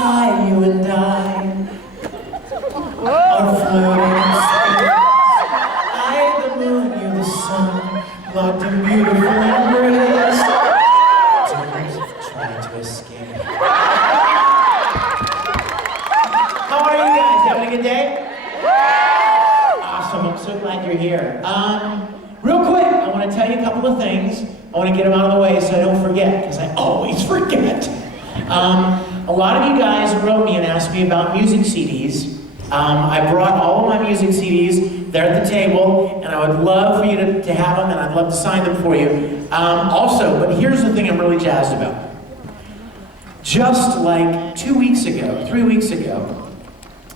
sky, you and I are floating in space. I, the moon, you, the sun, locked in beautiful embrace. Don't try to escape. How are you guys? Having a good day? Awesome, I'm so glad you're here. Real quick, I want to tell you a couple of things. I want to get them out of the way so I don't forget, because I always forget. A lot of you guys wrote me and asked me about music CDs. I brought all of my music CDs. They're at the table, and I would love for you to have them, and I'd love to sign them for you. Also, but here's the thing I'm really jazzed about. Just like 3 weeks ago,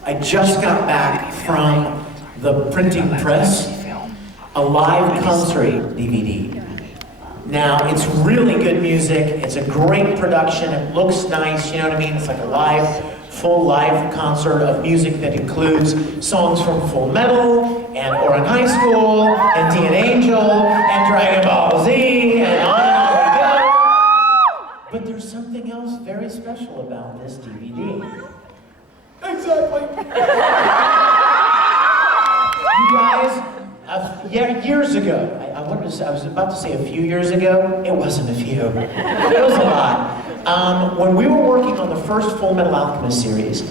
I just got back from the printing press, a live concert DVD. Now, it's really good music, it's a great production, it looks nice, you know what I mean? It's like a full live concert of music that includes songs from Full Metal, and Oran High School, and Dean Angel, and Dragon Ball Z, and on we go. But there's something else very special about this DVD. Exactly. You guys, years ago, I was about to say a few years ago. It wasn't a few. It was a lot. When we were working on the first Full Metal Alchemist series,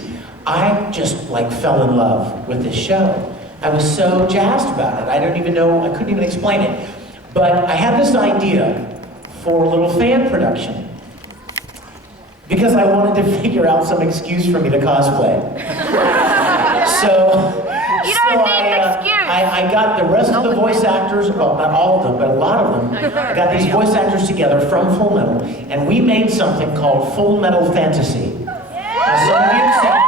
I just fell in love with this show. I was so jazzed about it. I couldn't even explain it. But I had this idea for a little fan production because I wanted to figure out some excuse for me to cosplay. I got the rest of the voice actors, well, not all of them, but a lot of them. I got these voice actors together from Full Metal, and we made something called Full Metal Fantasy. Now, some of you have seen it,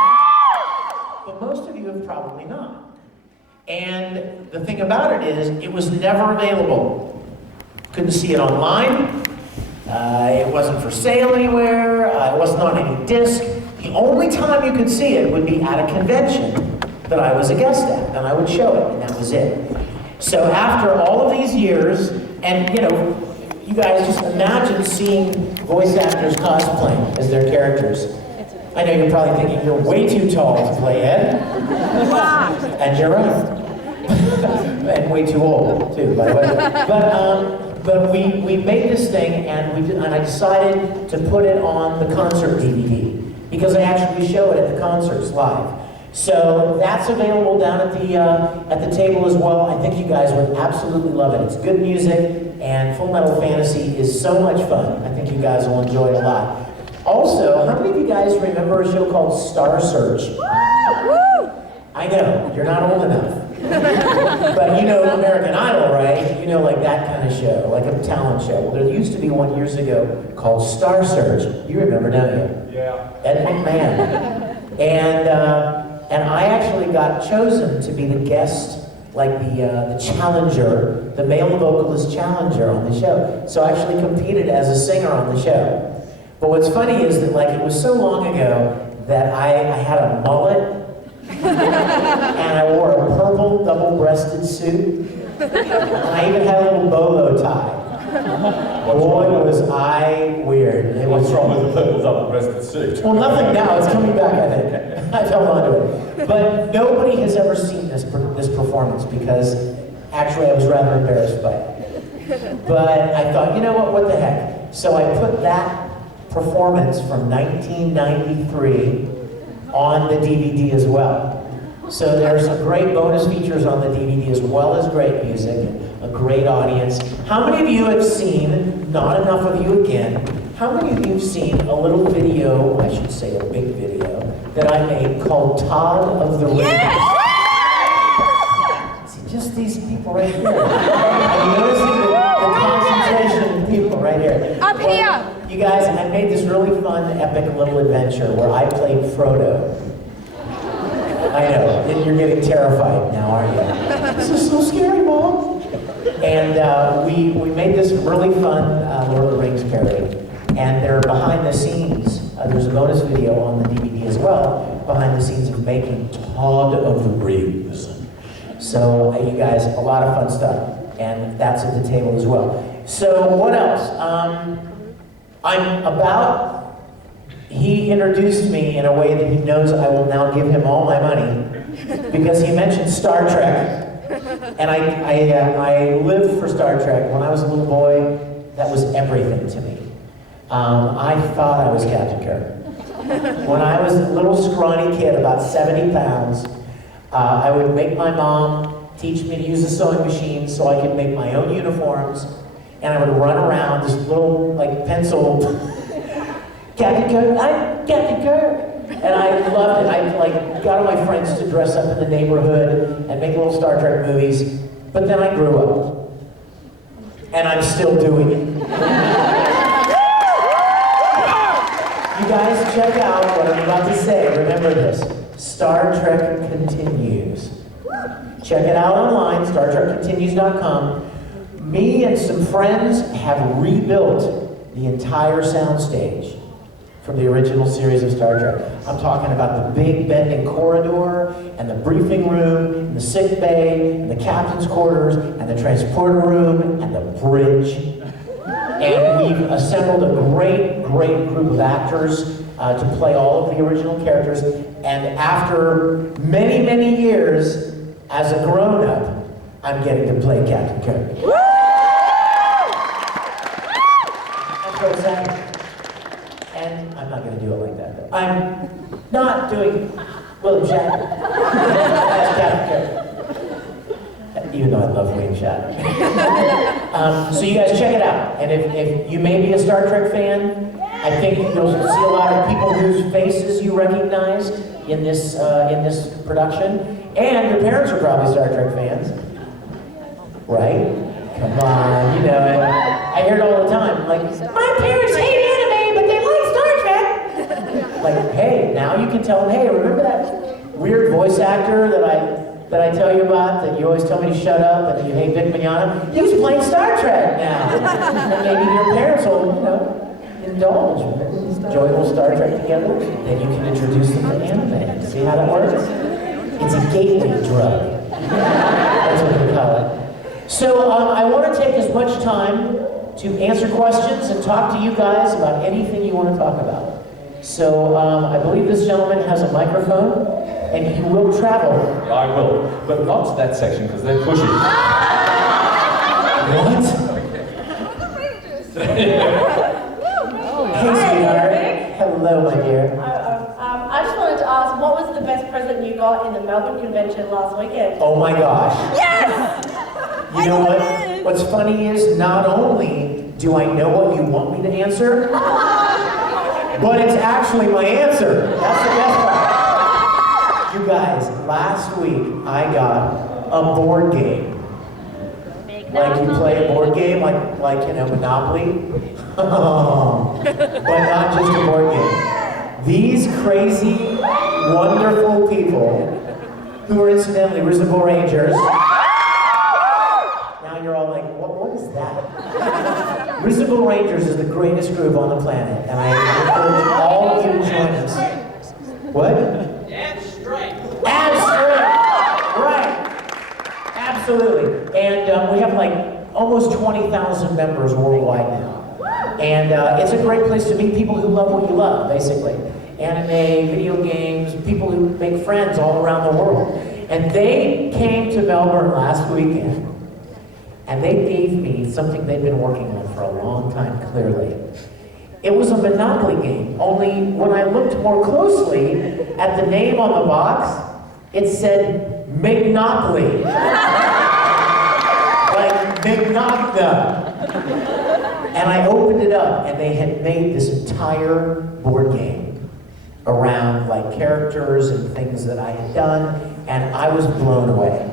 but most of you have probably not. And the thing about it is, it was never available. Couldn't see it online. It wasn't for sale anywhere. It wasn't on any disc. The only time you could see it would be at a convention that I was a guest at, and I would show it, and that was it. So after all of these years, and you guys just imagine seeing voice actors cosplaying as their characters. I know you're probably thinking you're way too tall to play Ed. And you're right. And way too old, too, by the way. But we made this thing, and I decided to put it on the concert DVD, because I actually show it at the concerts live. So that's available down at the table as well. I think you guys would absolutely love it. It's good music, and Full Metal Fantasy is so much fun. I think you guys will enjoy it a lot. Also, how many of you guys remember a show called Star Search? I know, you're not old enough. But you know American Idol, right? You know, like that kind of show, like a talent show. Well, there used to be one years ago called Star Search. You remember, don't you? Yeah. Ed McMahon. And I actually got chosen to be the guest, like the challenger, the male vocalist challenger on the show. So I actually competed as a singer on the show. But what's funny is that it was so long ago that I had a mullet, and I wore a purple double-breasted suit, and I even had a little bolo tie. Boy, was I weird. What's wrong with the purple double-breasted suit? Well, nothing now. It's coming back, I think. I fell onto it. But nobody has ever seen this performance because actually I was rather embarrassed by it. But I thought, you know what the heck? So I put that performance from 1993 on the DVD as well. So there's some great bonus features on the DVD as well as great music, a great audience. How many of you have seen, not enough of you again, how many of you have seen a little video, I should say a big video, that I made called Todd of the Rings? Yes! See, just these people right here. Are you noticing the concentration of people right here? Up here! You guys, I made this really fun, epic little adventure where I played Frodo. I know, and you're getting terrified now, aren't you? This is so scary, Mom. And we made this really fun Lord of the Rings parody. And they're behind the scenes. There's a bonus video on the DVD as well, behind the scenes of making Todd of the Rings. So you guys, a lot of fun stuff. And that's at the table as well. So what else? I'm about he introduced me in a way that he knows I will now give him all my money because he mentioned Star Trek. And I lived for Star Trek. When I was a little boy, that was everything to me. I thought I was Captain Kirk. When I was a little scrawny kid, about 70 pounds, I would make my mom teach me to use a sewing machine so I could make my own uniforms, and I would run around this little, like, pencil, Captain Kirk, I'm Captain Kirk. And I loved it. I like got all my friends to dress up in the neighborhood and make little Star Trek movies. But then I grew up. And I'm still doing it. You guys check out what I'm about to say. Remember this. Star Trek Continues. Check it out online, StarTrekContinues.com. Me and some friends have rebuilt the entire soundstage from the original series of Star Trek. I'm talking about the big bending corridor, and the briefing room, and the sick bay, and the captain's quarters, and the transporter room, and the bridge. And we've assembled a great group of actors to play all of the original characters. And after many years, as a grown-up, I'm getting to play Captain Kirk. I'm so excited. And I'm not going to do it like that, though. I'm not doing William Shatner as Captain Kirk. Even though I love William Shatner. So you guys check it out. And if you may be a Star Trek fan, I think you'll see a lot of people whose faces you recognize in this production. And your parents are probably Star Trek fans. Right? Come on, you know it. I hear it all the time. Like, my parents hate anime, but they like Star Trek. Like, hey, now you can tell them, hey, remember that weird voice actor that I tell you about, that you always tell me to shut up and that you hate Vic Mignogna? He's playing Star Trek now. And maybe your parents will, you know, indulge. Enjoy a little Star Trek together. Then you can introduce them to anime. See how that works? It's a gateway drug. That's what we call it. So I want to take as much time to answer questions and talk to you guys about anything you want to talk about. So I believe this gentleman has a microphone, and he will travel. I will, but not to that section because they're pushy. What? Hey, sweetheart. Hello, my dear. I just wanted to ask, what was the best present you got in the Melbourne convention last weekend? Oh my gosh. Yes! You know what? What's funny is not only do I know what you want me to answer, but it's actually my answer. That's the best part. You guys, last week I got a board game. Like you play a board game, like you know, Monopoly. But not just a board game. These crazy, wonderful people, who are incidentally Risible Rangers. Now you're all like, what is that? Risible Rangers is the greatest group on the planet, and I encourage all of you to join us. What? Abstract. Abstract! Right. Absolutely. And we have like almost 20,000 members worldwide now. And it's a great place to meet people who love what you love, basically. Anime, video games, people who make friends all around the world. And they came to Melbourne last weekend, and they gave me something they've been working on for a long time, clearly. It was a Monopoly game, only when I looked more closely at the name on the box, it said Mignogna. Like Mignogna. And I opened it up, and they had made this entire board game around like characters and things that I had done, and I was blown away.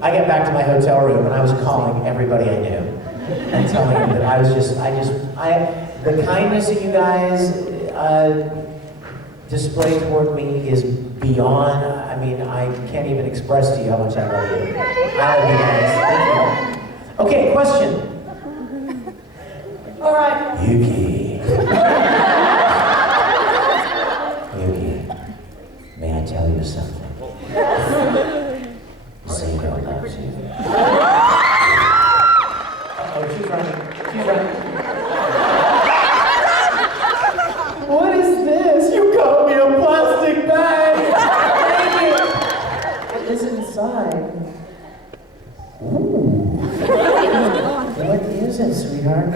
I got back to my hotel room, and I was calling everybody I knew and telling them that I was the kindness that you guys display toward me is beyond, I mean, I can't even express to you how much I love you. I love you guys. Thank you. Okay, question. All right. Yuki. Yuki, may I tell you something? Zeno loves you. Uh-oh, she's running. She's running. What is this? it, sweetheart?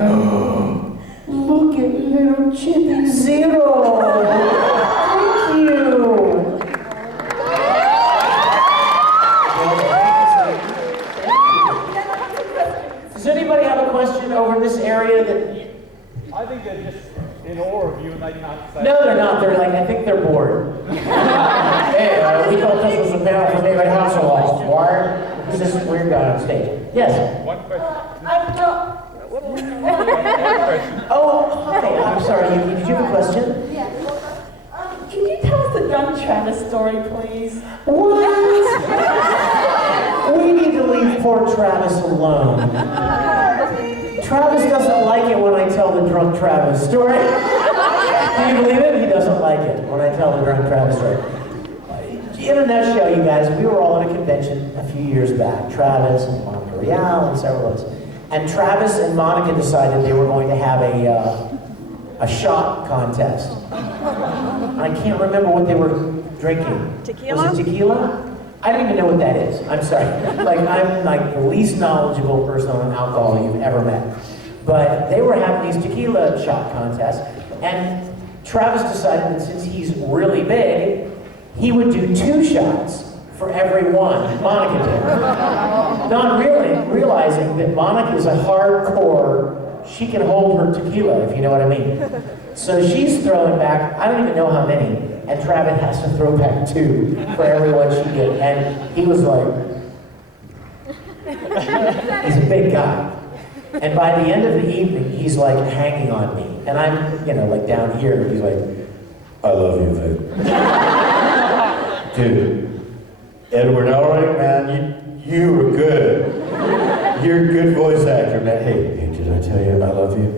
Look at little Chippy Zero. Thank you. Does anybody have a question over this area that... I think they're just in awe of you and they can't say... No, they're not. They're like, I think they're bored. Hey, we thought this was a panel for David Hasselhoff. Why? Who's this weird guy on stage? Yes? One question. I've got... Oh, hi. I'm sorry. Did you have a question? Yeah. Can you tell us the gun Travis story, please? What? We need to leave poor Travis alone. Travis doesn't like it when I tell the drunk Travis story. Can you believe it? He doesn't like it when I tell the drunk Travis story. In a nutshell, you guys, we were all at a convention a few years back. Travis and Monica Rial and several others. And Travis and Monica decided they were going to have a shot contest. I can't remember what they were drinking. Tequila? Was it tequila? I don't even know what that is. I'm sorry. Like, I'm like the least knowledgeable person on alcohol you've ever met. But they were having these tequila shot contests, and Travis decided that since he's really big, he would do 2 shots for every one Monica did. Not really realizing that Monica is a hardcore, she can hold her tequila, if you know what I mean. So she's throwing back, I don't even know how many, and Travis has to throw back 2 for every one she did. And he was like, he's a big guy. And by the end of the evening, he's like hanging on me. And I'm, like down here, he's like, I love you, Vic. Dude. Edward, all right, man, you were good. You're a good voice actor, man. Hey, did I tell you I love you?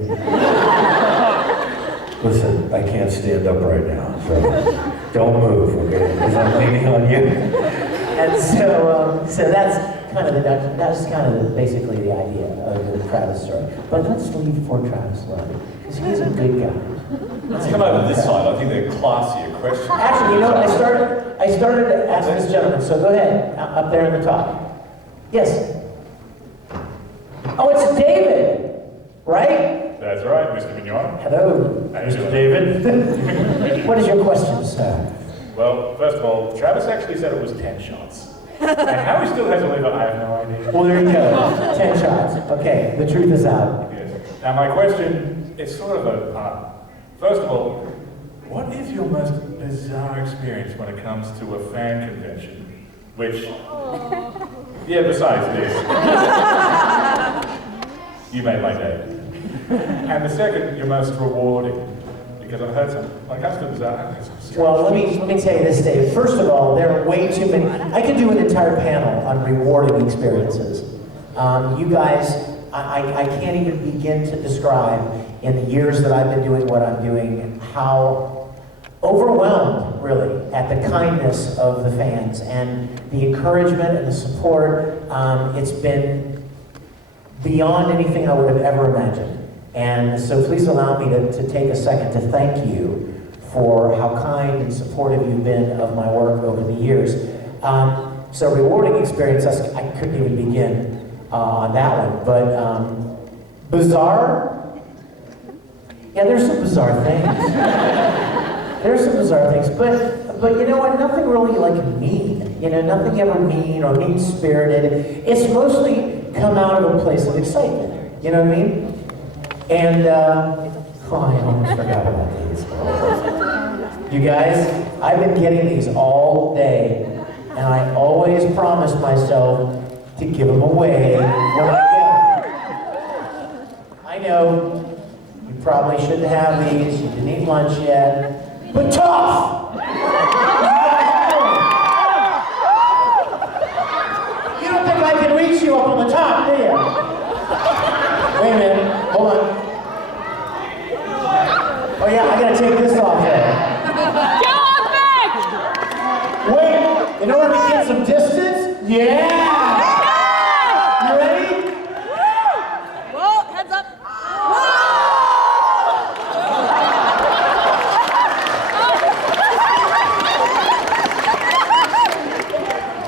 Listen, I can't stand up right now, so don't move, okay? Because I'm leaning on you. And so that's kind of basically the idea of the Travis story. But let's leave poor Travis alone, because he's a good guy. Let's come over to this side. I think they're classier questions. Actually, you know what? I started to ask this gentleman, so go ahead, up there in the top. Yes? Oh, it's David, right? That's right, Mr. Mignogna. Hello, Mr. David. What is your question, sir? Well, first of all, Travis actually said it was 10 shots. And how he still has a liver, I have no idea. Well, there you go. 10 shots. Okay, the truth is out. Yes. Now, my question is sort of a first of all, what is your most bizarre experience when it comes to a fan convention? Which, yeah, besides this, you made my day. And the second, your most rewarding, because I've heard some, when it comes to bizarre. Well, let me tell you this, Dave. First of all, there are way too many. I could do an entire panel on rewarding experiences. You guys, I can't even begin to describe in the years that I've been doing what I'm doing, how overwhelmed, really, at the kindness of the fans and the encouragement and the support. It's been beyond anything I would have ever imagined. And so please allow me to take a second to thank you for how kind and supportive you've been of my work over the years. So rewarding experience, I couldn't even begin on that one. But bizarre? Yeah, there's some bizarre things. There's some bizarre things, but you know what? Nothing really like mean. Nothing ever mean or mean-spirited. It's mostly come out of a place of excitement. You know what I mean? And I almost forgot about these. You guys, I've been getting these all day, and I always promise myself to give them away when I get them. I know. You probably shouldn't have these, you didn't eat lunch yet, but tough! You don't think I can reach you up on the top, do you? Wait a minute, hold on. Oh yeah, I gotta take this off there. Wait, in order to get some distance? Yeah! You ready? Whoa, heads up.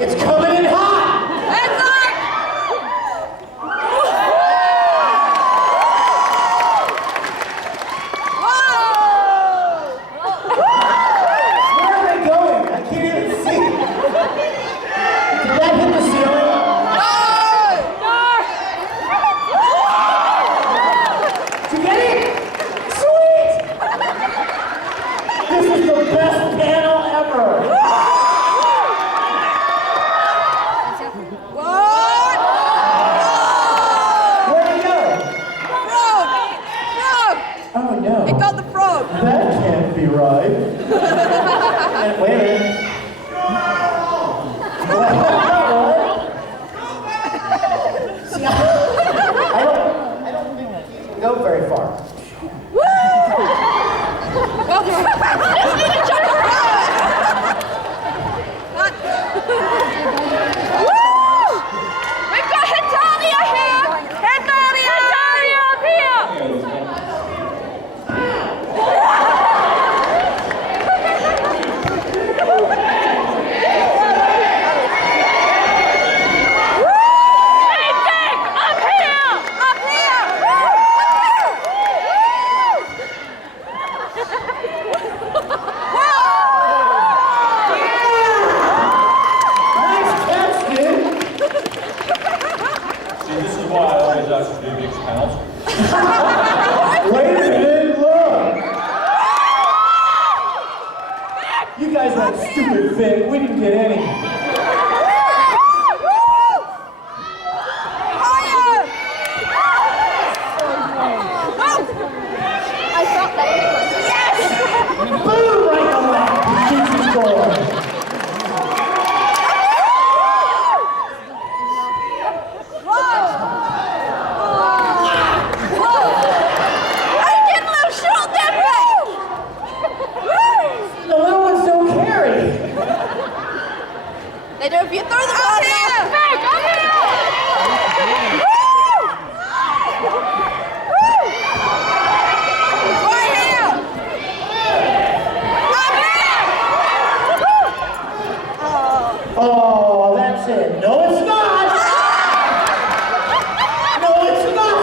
It's coming in hot! Heads up. Wait a minute. See, I don't think that you can go very far. We've got Hitalia here! Hitalia up here! Hey, Vic! Up here! Up here! Nice catch, dude. See, this is why I always ask to do Vic's panels. Wait a minute, look. You guys went stupid, Vic. We didn't get any. I felt that. Yes! Boom! Right on that. He keeps his score. The little ones don't carry. They do if you throw the ball here. Back, up here. Right here. Up here. Oh, that's it. No, it's not. No, it's not.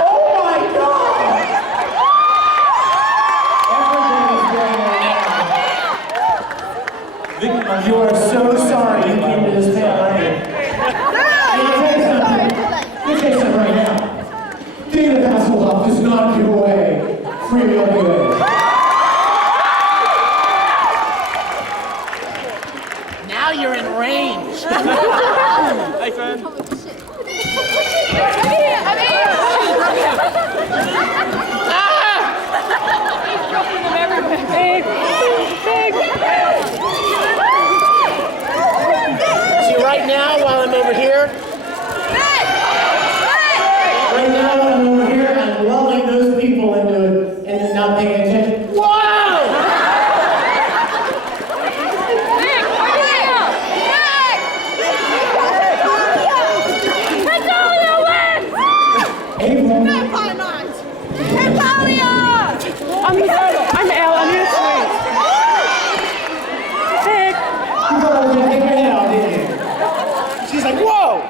Oh my God. Vic Mignogna. You are so sorry you came to this family. Let me tell you something. Let me tell you something right now. David Hasselhoff does not give away free Milky Way. Now you're in range. I'm here. He's dropping them everywhere. Big. See, right now, while I'm over here, right now while I'm over here, I'm lulling those people into not paying attention. Whoa! Big. Right here. Big. Hitalia wins. April. No, probably not. Hitalia. I'm Al. I'm here to win. Big. You thought I was gonna take her head out, didn't you? She's like, whoa!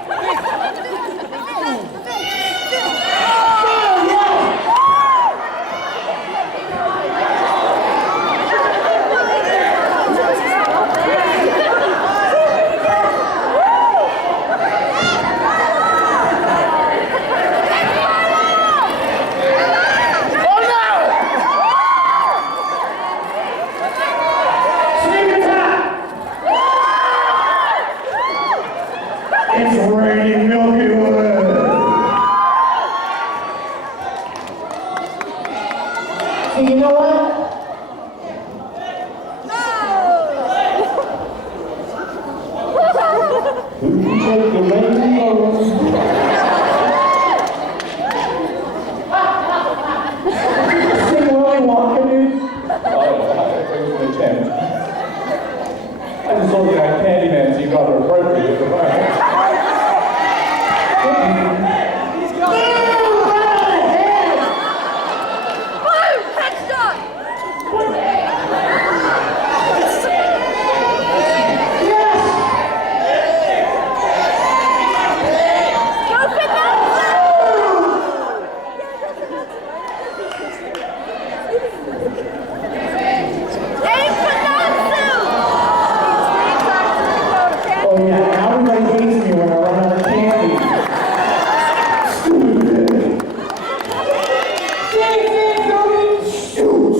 Sneak attack! It's raining Milky Way! So you know what? Who can take the rainbow? See Willie walking, dude? Oh, thanks for the chance. I just thought that Candyman seemed rather appropriate at the moment. Boom! Headshot! Go Oh yeah, now everybody hates me when I run out of candy. Stupid.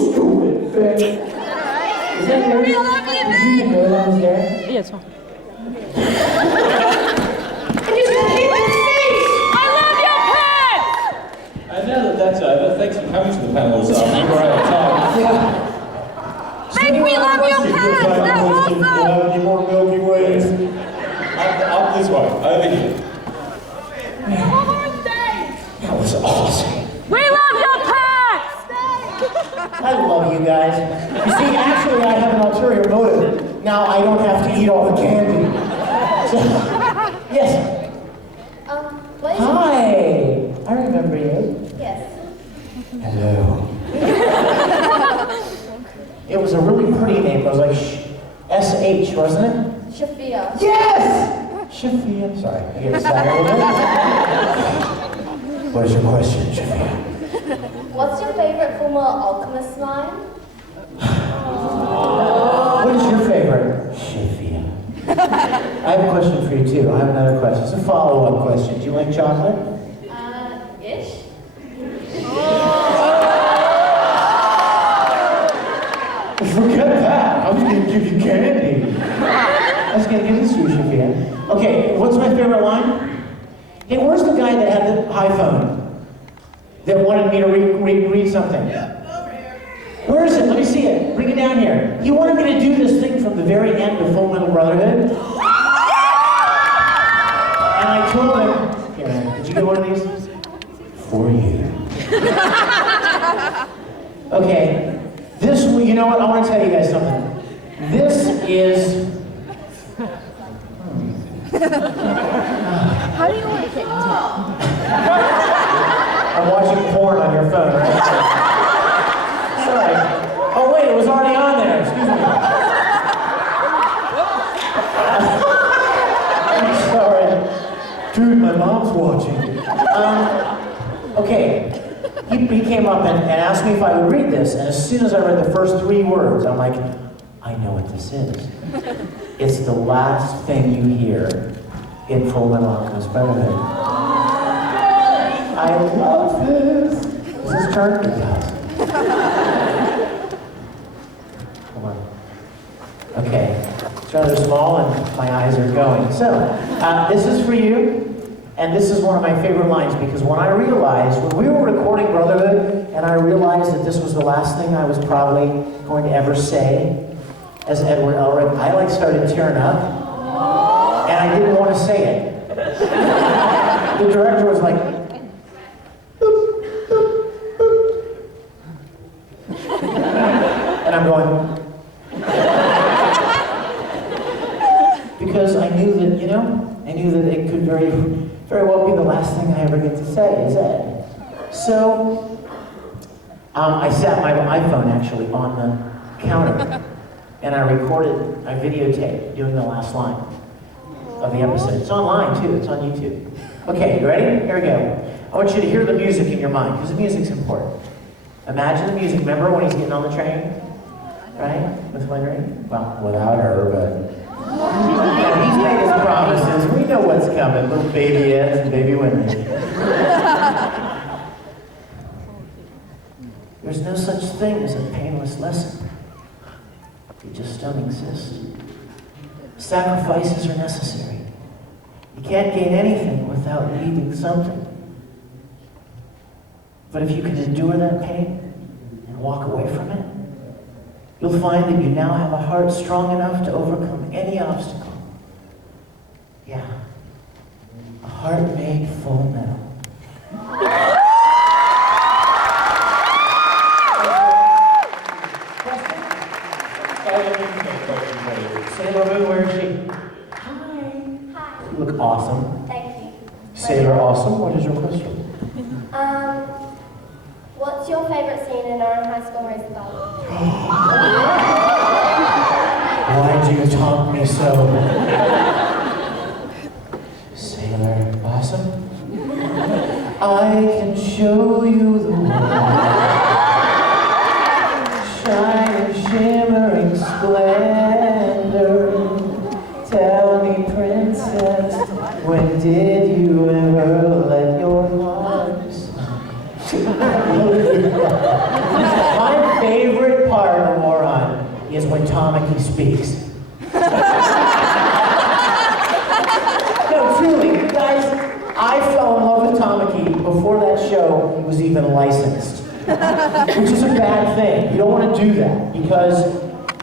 Stupid thing. Is that We love you, Did you even know that was there? Yeah, it's fine. I just got hit in the face! I love your pen! And now that that's over, thanks for coming to the panels. We're out of time. Yeah. Vic, we love your pants! They're awesome! Have any more Milky Ways? Up this way, over here. That was awesome. We love your pants! I love you guys. You see, actually, I have an ulterior motive. Now I don't have to eat all the candy. So, yes. What is Hi. I remember you. Yes. Hello. It was a really pretty name. It was like S-H, wasn't it? Shafia. Yes! Shafia. Sorry, I get excited a little bit. What is your question, Shafia? What's your favorite former alchemist line? What is your favorite? Shafia. I have a question for you too. I have another question. It's a follow-up question. Do you like chocolate? Ish. Forget that. I was going to give you candy. I was going to give this to you, Shafia. Okay, what's my favorite line? Hey, where's the guy that had the iPhone? That wanted me to read something? Where is it? Let me see it. Bring it down here. He wanted me to do this thing from the very end of Full Metal Brotherhood. And I told him, here, man, did you get one of these? For you. Okay. This, you know what, I want to tell you guys something. This is... How do you like it? I'm watching porn on your phone, right? Sorry. Oh wait, it was already on there, excuse me. I'm sorry. Dude, my mom's watching. Okay. He came up and asked me if I would read this, and as soon as I read the first 3 words, I'm like, I know what this is. It's the last thing you hear in Full Metal Alchemist Brotherhood. I love this. Is this turn? It does. Hold on. Okay. It's rather small and my eyes are going. So, this is for you. And this is one of my favorite lines because when I realized, when we were recording Brotherhood, and I realized that this was the last thing I was probably going to ever say as Edward Elric, I like started tearing up, and I didn't want to say it. The director was like, boop, boop, boop. And I'm going, because I knew that, I knew that it could very well be the last thing I ever get to say, is Ed. So, I sat my iPhone actually on the counter, and I videotaped doing the last line of the episode. It's online too, it's on YouTube. Okay, you ready? Here we go. I want you to hear the music in your mind, because the music's important. Imagine the music, remember when he's getting on the train? Right? With Winry? Well, without her, but... Yeah, he's made his promises. We know what's coming. Little baby Ed and baby Winry. There's no such thing as a painless lesson. They just don't exist. Sacrifices are necessary. You can't gain anything without leaving something. But if you can endure that pain and walk away from it, you'll find that you now have a heart strong enough to overcome any obstacle. Yeah. A heart made full metal. Sailor Moon, where is she? Hi. You look awesome. Thank you. Sailor Awesome, what is your question? What's your favorite scene in our high school race battle? Why do you taunt me so? Sailor Awesome? I can show you the world. Shining, shimmering splendor. Tell me, princess, when did you ever let your heart My favorite part of Moron is when Tamaki speaks. No, truly, guys, I fell in love with Tamaki before that show was even licensed. Which is a bad thing. You don't want to do that because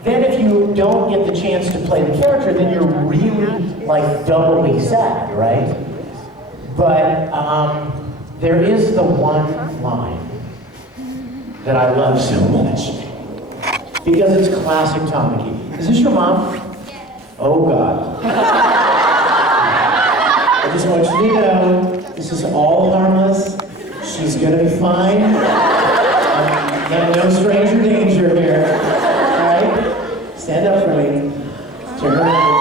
Then if you don't get the chance to play the character, then you're really like doubly sad, right? But there is the one line that I love so much because it's classic Tamaki. Is this your mom? Yes. Oh God. I just want you to know this is all harmless. She's gonna be fine. No stranger danger here. All right? Stand up for me. Turn around.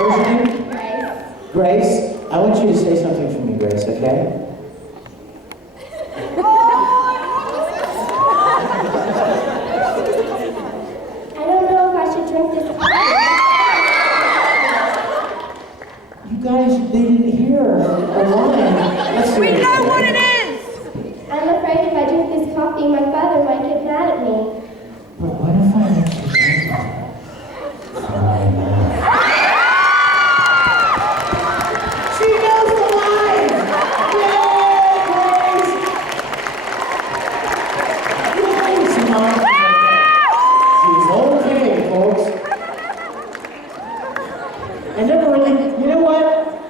What's your name? Grace. Grace, I want you to say something for me, Grace, okay? I don't know if I should drink this. You guys, they didn't hear a line. We know what it is! I'm afraid if I drink this coffee, my father might get mad at me. But what if I let you drink it? She knows the line! Yay, Grace! Nice, Mom. She's okay, folks. I never really, you know what?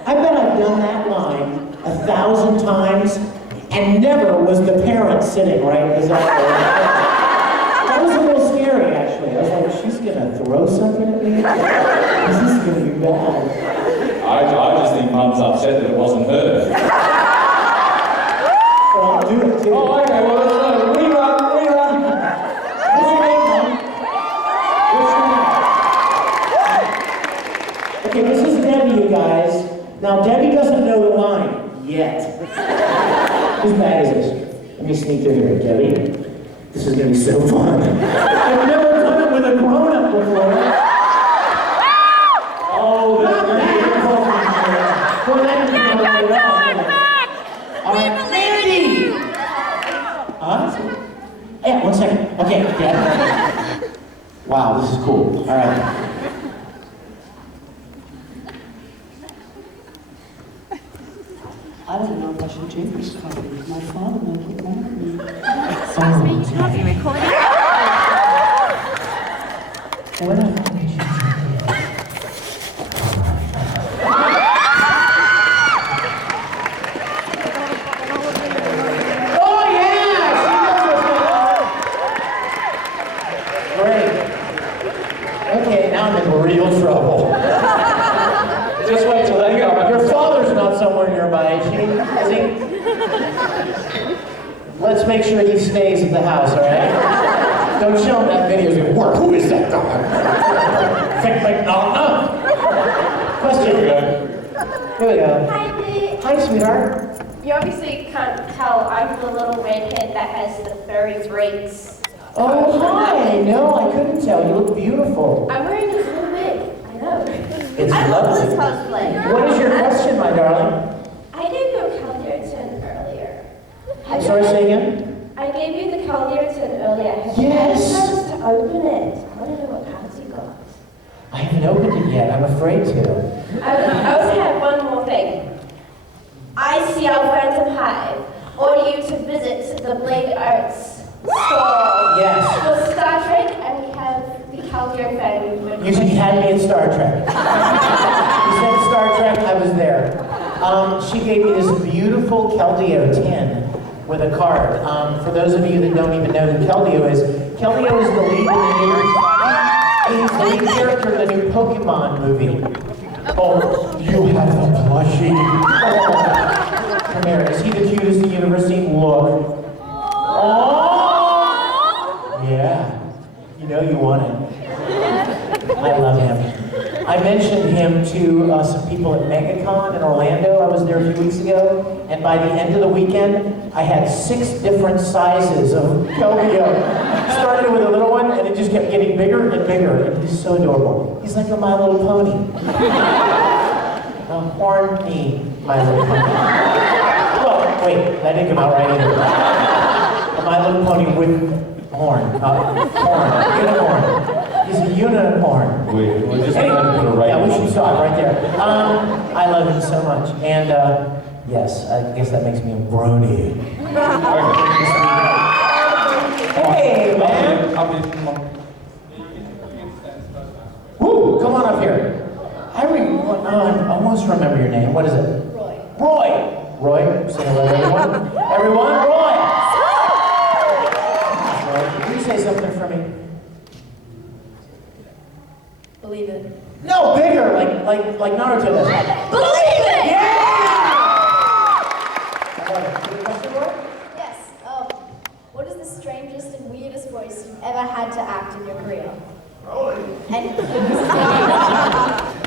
I bet I've done that line 1,000 times and never was the parent sitting right beside her. That was a little scary, actually. I was like, she's gonna throw something at me? This is gonna be bad. I just think Mum's upset that it wasn't her. Well, I'll do it too. Oh, okay, well, let's rerun. What's your name, Mom? What's your name? Okay, this is Debbie, you guys. Now, Debbie doesn't know the line yet. Whose bag is this? Let me sneak through here, Debbie. This is gonna be so fun. I've never done it with a grown-up before. Oh, that's gonna be beautiful. Well, that didn't go right at all. All right, Mandy! Huh? Yeah, 1 second. Okay, Dad. Wow, this is cool. All right. I don't know if I should drink this coffee. My father might get mad at me. Excuse me, you can't be recording. What if I should drink it? Oh yeah! Great. Okay, now I'm in real trouble. Just wait till they go. Your father's not somewhere nearby, is he? Let's make sure he stays at the house, all right? Don't show him that video's gonna work. Who is that guy? Vic Mignogna. Question. Here we go. Hi, Vic. Hi, sweetheart. You obviously can't tell I'm the little redhead that has the furry breaks. Oh, hi. No, I couldn't tell. You look beautiful. I'm wearing this little wig. I know. It's I love this lovely. cosplay. What is your question, my darling? I gave you a Calderton earlier. I'm sorry, say again? I gave you the Calderton earlier. Have Yes. you had a chance to open it? I want to know what cards you got. I haven't opened it yet. I'm afraid to. I also have one more thing. I see our Phantom Hive order you to visit the Blade Arts store Yes. for Star Trek, and we have the Calder fan movement. You had me at Star Trek. You said Star Trek, I was there. She gave me this beautiful Keldeo tin with a card. For those of you that don't even know who Keldeo is the lead in the new, he's the lead character in the new Pokemon movie. Oh, you have the plushie. Oh. Come here, is he the cutest in the universe? Look. Oh! Yeah. You know you want it. I love him. I mentioned him to some people at MegaCon in Orlando. I was there a few weeks ago, and by the end of the weekend, I had 6 different sizes of Keldeo. Started with a little one, and it just kept getting bigger and bigger, and he's so adorable. He's like a My Little Pony. A horny My Little Pony. Well, wait, that didn't come out right either. A My Little Pony with horn. Unicorn. He's a unicorn. We're just Anyway, going to put a right yeah, we should stop right there. I love him so much. And yes, I guess that makes me a brony. Hey, man. here. I almost remember your name. What is it? Roy. Roy. Roy, say hello to everyone. Everyone, Roy. Roy, can you say something for me? Believe it. No, bigger, like Naruto does. Believe it! Yeah! I love it. Any question, Roy? Yes. What is the strangest and weirdest voice you've ever had to act in your career? Rolly. And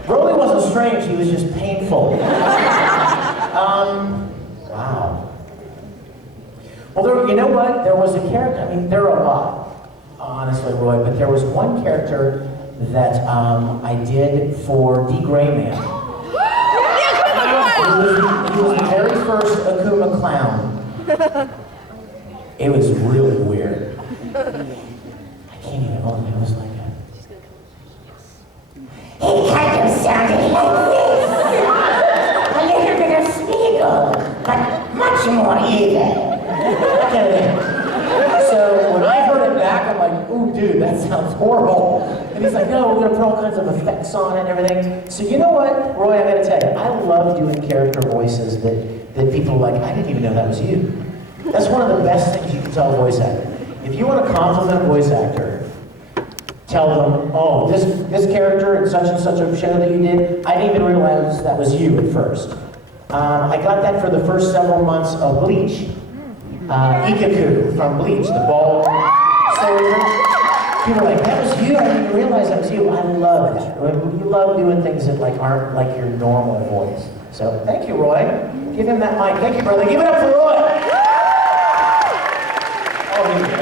Rolly wasn't strange, he was just painful. Wow. Well, you know what? There was a character, I mean, there are a lot, honestly, Roy, but there was one character that I did for D. Gray Man. He was the very first Akuma clown. It was really weird. I can't even, it was like that. He kind of sounded like this. A little bit of Spiegel, but much more evil. Kind of thing. So when I heard it back, I'm like, ooh, dude, that sounds horrible. And he's like, no, we're going to put all kinds of effects on it and everything. So you know what, Roy, I got to tell you, I love doing character voices that people are like, I didn't even know that was you. That's one of the best things you can tell a voice actor. If you want to compliment a voice actor, tell them, oh, this character in such and such a show that you did, I didn't even realize that was you at first. I got that for the first several months of Bleach. Ikaku from Bleach, the bald soldier. People are like, that was you, I didn't even realize that was you. I love that. You love doing things that aren't like your normal voice. So thank you, Roy. Give him that mic. Thank you, brother. Give it up for Roy. Oh, here we go.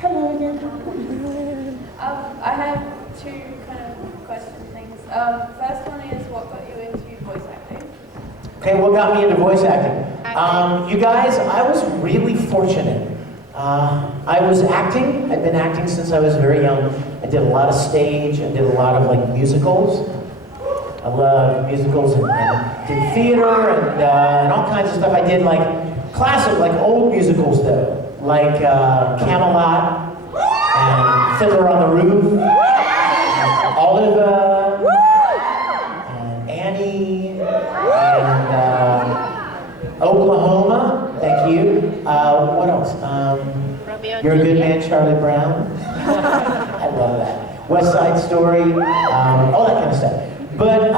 hello again. I have two kind of question things. First one is, what got you into voice acting? Okay, what got me into voice acting? You guys, I was really fortunate. I was acting. I've been acting since I was very young. I did a lot of stage. I did a lot of musicals. I love musicals and did theater and all kinds of stuff. I did classic, old musicals though, like Camelot and Fiddler on the Roof, and Oliver, and Annie, and Oklahoma. Thank you. What else? You're a Good Man, Charlie Brown. I love that. West Side Story, all that kind of stuff. But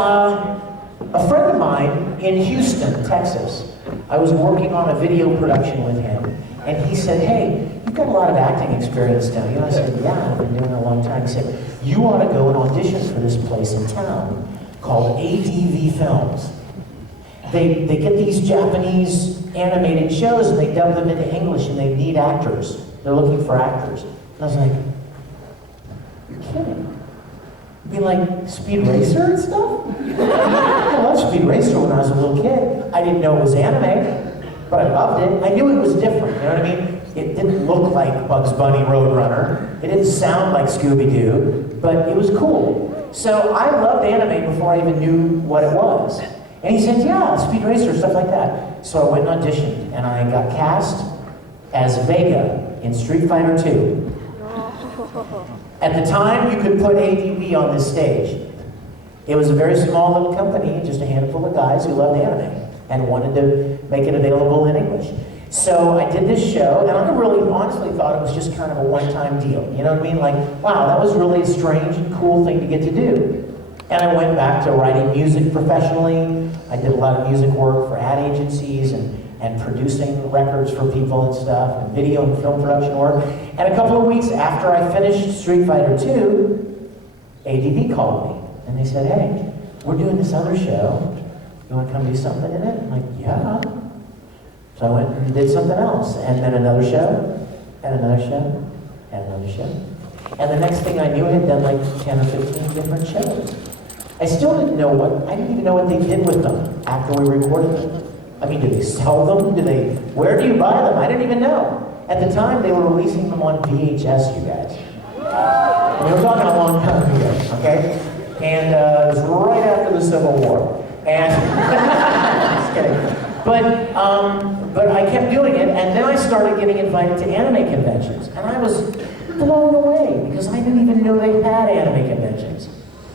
a friend of mine in Houston, Texas, I was working on a video production with him, and he said, hey, you've got a lot of acting experience, don't you? And I said, yeah, I've been doing it a long time. He said, you ought to go and audition for this place in town called ADV Films. They get these Japanese animated shows and they dub them into English and they need actors. They're looking for actors. And I was like, you're kidding. You mean like Speed Racer and stuff? I loved Speed Racer when I was a little kid. I didn't know it was anime, but I loved it. I knew it was different, you know what I mean? It didn't look like Bugs Bunny Roadrunner. It didn't sound like Scooby-Doo, but it was cool. So I loved anime before I even knew what it was. And he said, yeah, Speed Racer, stuff like that. So I went and auditioned, and I got cast as Vega in Street Fighter 2. At the time, you could put ADV on this stage. It was a very small little company, just a handful of guys who loved anime and wanted to make it available in English. So I did this show, and I really honestly thought it was just kind of a one-time deal. You know what I mean? Like, wow, that was really a strange and cool thing to get to do. And I went back to writing music professionally. I did a lot of music work for ad agencies and producing records for people and stuff, and video and film production work. And a couple of weeks after I finished Street Fighter 2, ADV called me. And they said, hey, we're doing this other show. You want to come do something in it? I'm like, yeah. So I went and did something else. And then another show, and another show, and another show. And the next thing I knew, I had done like 10 or 15 different shows. I still didn't know I didn't even know what they did with them after we recorded them. I mean, do they sell them? Where do you buy them? I didn't even know. At the time, they were releasing them on VHS, you guys. And they were talking a long time ago, okay? And it was right after the Civil War. And, just kidding. But I kept doing it, and then I started getting invited to anime conventions. And I was blown away because I didn't even know they had anime conventions.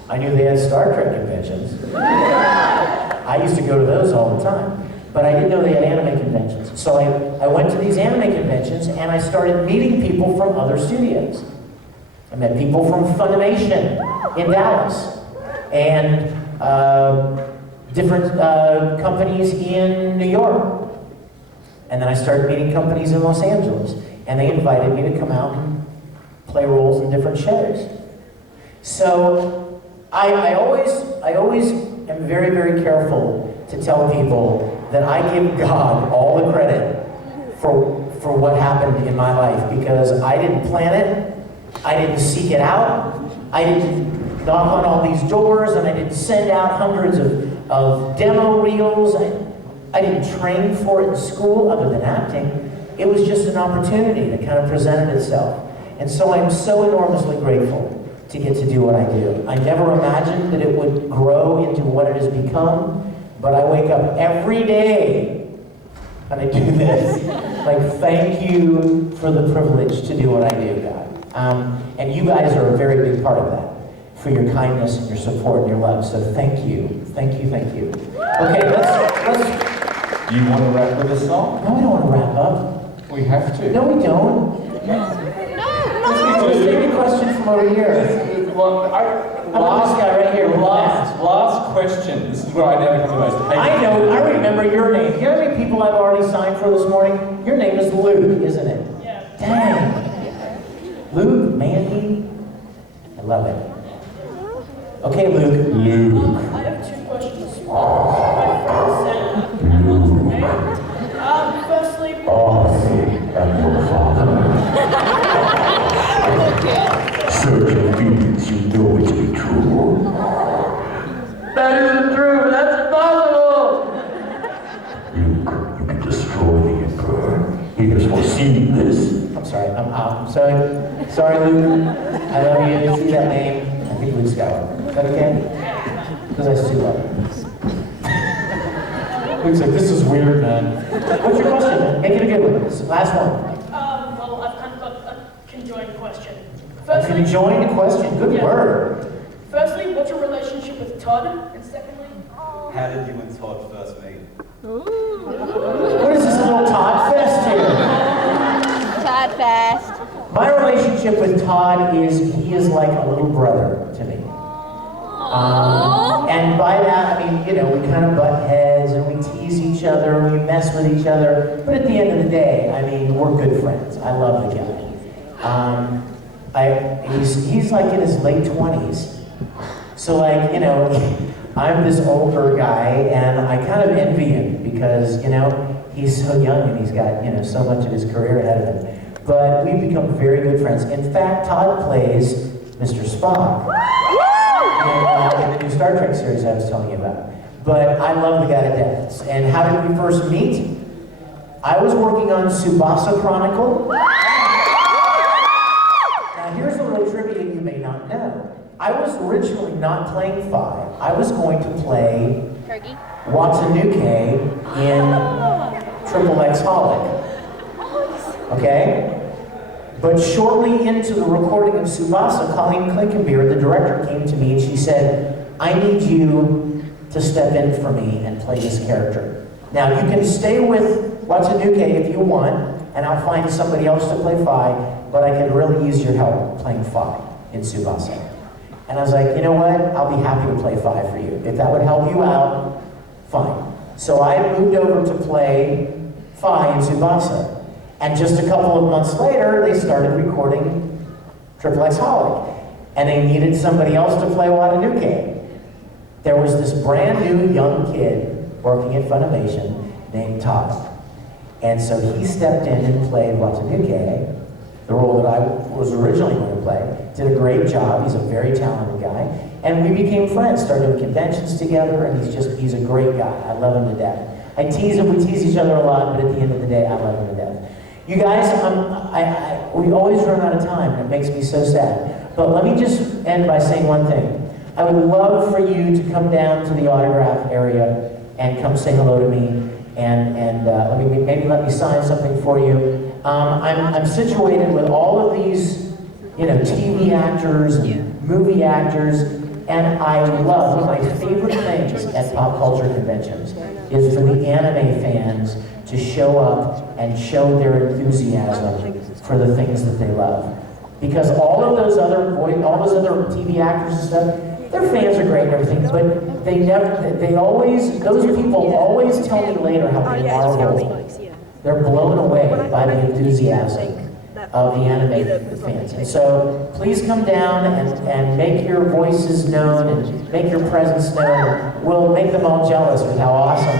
I knew they had Star Trek conventions. I used to go to those all the time. But I didn't know they had anime conventions. So I went to these anime conventions and I started meeting people from other studios. I met people from Funimation in Dallas and different companies in New York. And then I started meeting companies in Los Angeles. And they invited me to come out and play roles in different shows. So I always am very, very careful to tell people that I give God all the credit for what happened in my life because I didn't plan it, I didn't seek it out, I didn't knock on all these doors, and I didn't send out hundreds of demo reels. I didn't train for it in school other than acting. It was just an opportunity that kind of presented itself. And so I'm so enormously grateful to get to do what I do. I never imagined that it would grow into what it has become. But I wake up every day and I do this. Like, thank you for the privilege to do what I do, God. And you guys are a very big part of that, for your kindness and your support and your love. So thank you. Thank you, thank you. Okay, let's... Do you want to wrap with a song? No, I don't want to wrap up. We have to. No, we don't. Let's take a question from over here. Well, How about this guy right here? Last question. This is where I now become the most hated. I know, I remember your name. You know how many people I've already signed for this morning? Your name is Luke, isn't it? Yeah. Dang. Luke, Mandy. I love it. Okay, Luke. I have two questions. My friend Sam and one for me. Firstly, and your father. Certain feelings you know it to be true. That isn't true. That's impossible. Luke, you can destroy the Emperor. He has foreseen this. I'm sorry. I'm sorry. Sorry, Luke. I love you. See that name? I think Luke Skywalker. Is that okay? Because I still love you. Luke's like, this is weird, man. What's your question, man? Make it a good one. This is the last one. well, I've kind of got a conjoined question. A conjoined question. Good word. Firstly, what's your relationship with Todd? And secondly, how did you and Todd first meet? What is this little Todd Fest here? Todd Fest. My relationship with Todd is, he is like a little brother to me. And by that, I mean, you know, we kind of butt heads and we tease each other, we mess with each other. But at the end of the day, I mean, we're good friends. I love the guy. He's like in his late 20s. So like, you know, I'm this older guy and I kind of envy him because, you know, he's so young and he's got, you know, so much of his career ahead of him. But we've become very good friends. In fact, Todd plays Mr. Spock in the new Star Trek series I was telling you about. But I love the guy to death. And how did we first meet? I was working on Tsubasa Chronicle. Now here's a little trivia you may not know. I was originally not playing Fi. I was going to play Watsunuke in Triple X Holic. Okay? But shortly into the recording of Tsubasa, Colleen Klinkenbeer, the director, came to me and she said, I need you to step in for me and play this character. Now, you can stay with Watsunuke if you want, and I'll find somebody else to play Fi, but I could really use your help playing Fi in Tsubasa. And I was like, you know what? I'll be happy to play Fi for you. If that would help you out, fine. So I moved over to play Fi in Tsubasa. And just a couple of months later, they started recording Triple X Holic. And they needed somebody else to play Watsunuke. There was this brand new young kid working at Funimation named Todd. And so he stepped in and played Watsunuke, the role that I was originally going to play. Did a great job. He's a very talented guy. And we became friends, started doing conventions together, and he's a great guy. I love him to death. I tease him, we tease each other a lot, but at the end of the day, I love him to death. You guys, we always run out of time, and it makes me so sad. But let me just end by saying one thing. I would love for you to come down to the autograph area and come say hello to me, and maybe let me sign something for you. I'm situated with all of these TV actors and movie actors. And I love, one of my favorite things at pop culture conventions is for the anime fans to show up and show their enthusiasm for the things that they love. Because all those other TV actors and stuff, their fans are great and everything, but those people always tell me later how they marvel. They're blown away by the enthusiasm of the anime fans. And so please come down and make your voices known and make your presence known. We'll make them all jealous with how awesome.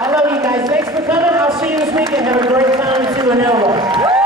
I love you guys. Thanks for coming. I'll see you this weekend. Have a great time in Supanova.